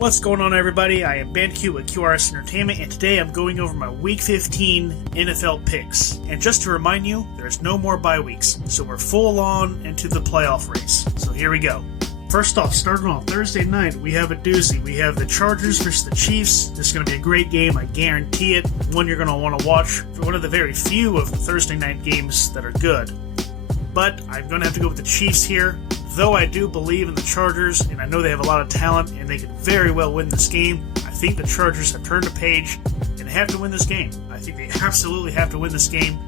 What's going on, everybody? I am Bandicoot with QRS Entertainment, and today I'm going over my Week 15 NFL picks. And just to remind you, there's no more bye weeks, so we're full on into the playoff race. So here we go. First off, starting on Thursday night, we have a doozy. We have the Chargers versus the Chiefs. This is going to be a great game, I guarantee it. One you're going to want to watch. One of the very few of the Thursday night games that are good. But I'm going to have to go with the Chiefs here. Though I do believe in the Chargers, and I know they have a lot of talent, and they could very well win this game, I think the Chargers have turned a page, and they have to win this game. I think they absolutely have to win this game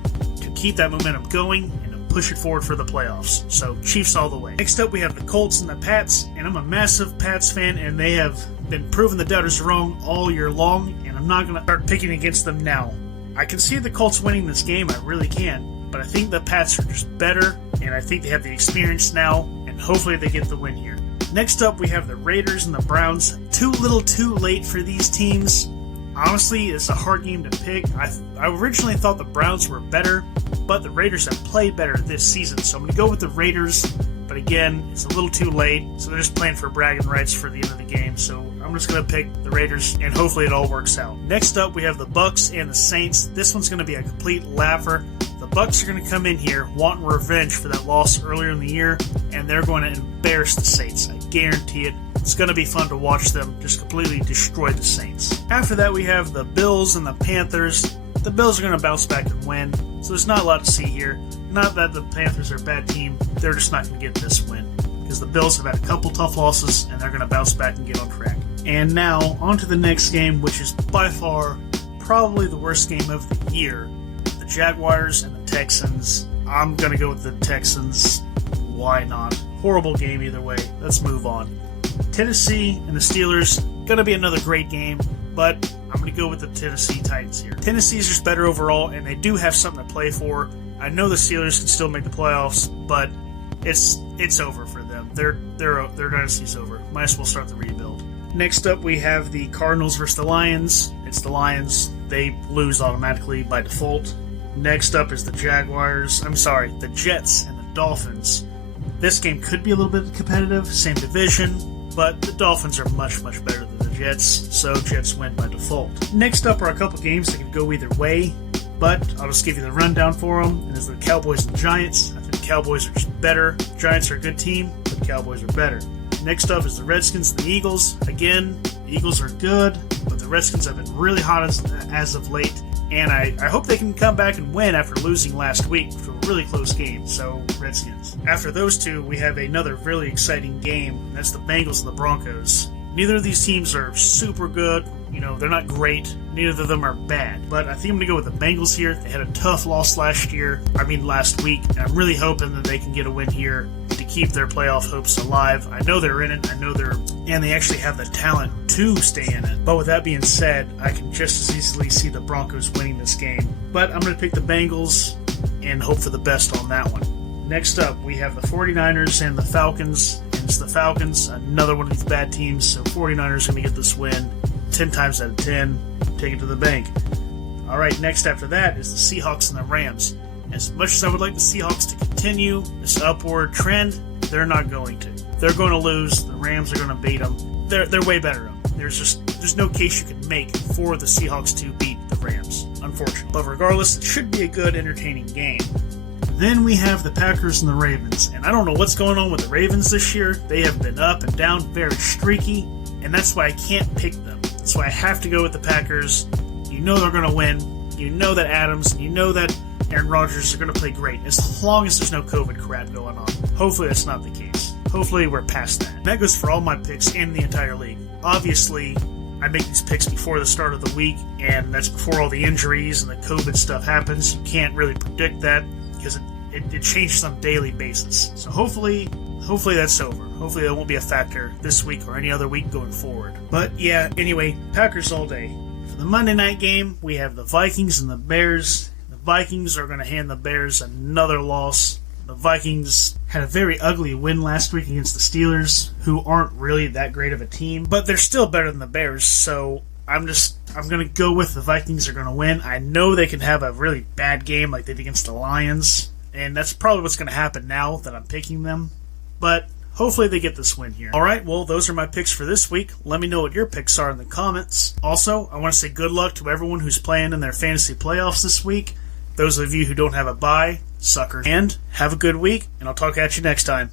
to keep that momentum going and to push it forward for the playoffs. So, Chiefs all the way. Next up, we have the Colts and the Pats, and I'm a massive Pats fan, and they have been proving the doubters wrong all year long, and I'm not going to start picking against them now. I can see the Colts winning this game, I really can, but I think the Pats are just better, and I think they have the experience now, and hopefully they get the win here. Next up, we have the Raiders and the Browns. Too little too late for these teams. Honestly, it's a hard game to pick. I originally thought the Browns were better, but the Raiders have played better this season, so I'm going to go with the Raiders. But again, it's a little too late, so they're just playing for bragging rights for the end of the game. So I'm just going to pick the Raiders, and hopefully it all works out. Next up, we have the Bucs and the Saints. This one's going to be a complete laugher. The Bucs are going to come in here wanting revenge for that loss earlier in the year, and they're going to embarrass the Saints. I guarantee it. It's going to be fun to watch them just completely destroy the Saints. After that, we have the Bills and the Panthers. The Bills are going to bounce back and win, so there's not a lot to see here. Not that the Panthers are a bad team, they're just not going to get this win, because the Bills have had a couple tough losses, and they're going to bounce back and get on track. And now, on to the next game, which is by far probably the worst game of the year. The Jaguars and the Texans. I'm going to go with the Texans. Why not? Horrible game either way. Let's move on. Tennessee and the Steelers. Going to be another great game, but I'm going to go with the Tennessee Titans here. Tennessee's just better overall, and they do have something to play for. I know the Steelers can still make the playoffs, but it's over for them. Their dynasty's over. Might as well start the rebuild. Next up, we have the Cardinals versus the Lions. It's the Lions. They lose automatically by default. Next up is the the Jets and the Dolphins. This game could be a little bit competitive, same division, but the Dolphins are much, much better than the Jets, so Jets win by default. Next up are a couple games that can go either way, but I'll just give you the rundown for them. And it's the Cowboys and the Giants. I think the Cowboys are just better. Giants are a good team, but the Cowboys are better. Next up is the Redskins and the Eagles. Again, the Eagles are good, but the Redskins have been really hot as of late. And I hope they can come back and win after losing last week to a really close game. So, Redskins. After those two, we have another really exciting game. And that's the Bengals and the Broncos. Neither of these teams are super good. They're not great. Neither of them are bad. But I think I'm going to go with the Bengals here. They had a tough loss last week. And I'm really hoping that they can get a win here to keep their playoff hopes alive. I know they're in it. And they actually have the talent to stay in it. But with that being said, I can just as easily see the Broncos winning this game. But I'm going to pick the Bengals and hope for the best on that one. Next up, we have the 49ers and the Falcons. And it's the Falcons, another one of these bad teams. So 49ers going to get this win 10 times out of 10. Take it to the bank. All right, next after that is the Seahawks and the Rams. As much as I would like the Seahawks to continue this upward trend, they're not going to. They're going to lose. The Rams are going to beat them. They're way better. There's no case you can make for the Seahawks to beat the Rams, unfortunately. But regardless, it should be a good, entertaining game. Then we have the Packers and the Ravens. And I don't know what's going on with the Ravens this year. They have been up and down, very streaky, and that's why I can't pick them. That's why I have to go with the Packers. You know they're going to win. You know that Adams, you know that Aaron Rodgers are going to play great, as long as there's no COVID crap going on. Hopefully that's not the case. Hopefully we're past that. That goes for all my picks in the entire league. Obviously, I make these picks before the start of the week, and that's before all the injuries and the COVID stuff happens. You can't really predict that because it changes on a daily basis. So hopefully that's over. Hopefully that won't be a factor this week or any other week going forward. But yeah, anyway, Packers all day. For the Monday night game, we have the Vikings and the Bears. The Vikings are going to hand the Bears another loss. The Vikings had a very ugly win last week against the Steelers, who aren't really that great of a team, but they're still better than the Bears, so I'm going to go with the Vikings are going to win. I know they can have a really bad game like they did against the Lions, and that's probably what's going to happen now that I'm picking them, but hopefully they get this win here. Alright, well, those are my picks for this week. Let me know what your picks are in the comments. Also, I want to say good luck to everyone who's playing in their fantasy playoffs this week. Those of you who don't have a bye, suckers. And have a good week, and I'll talk at you next time.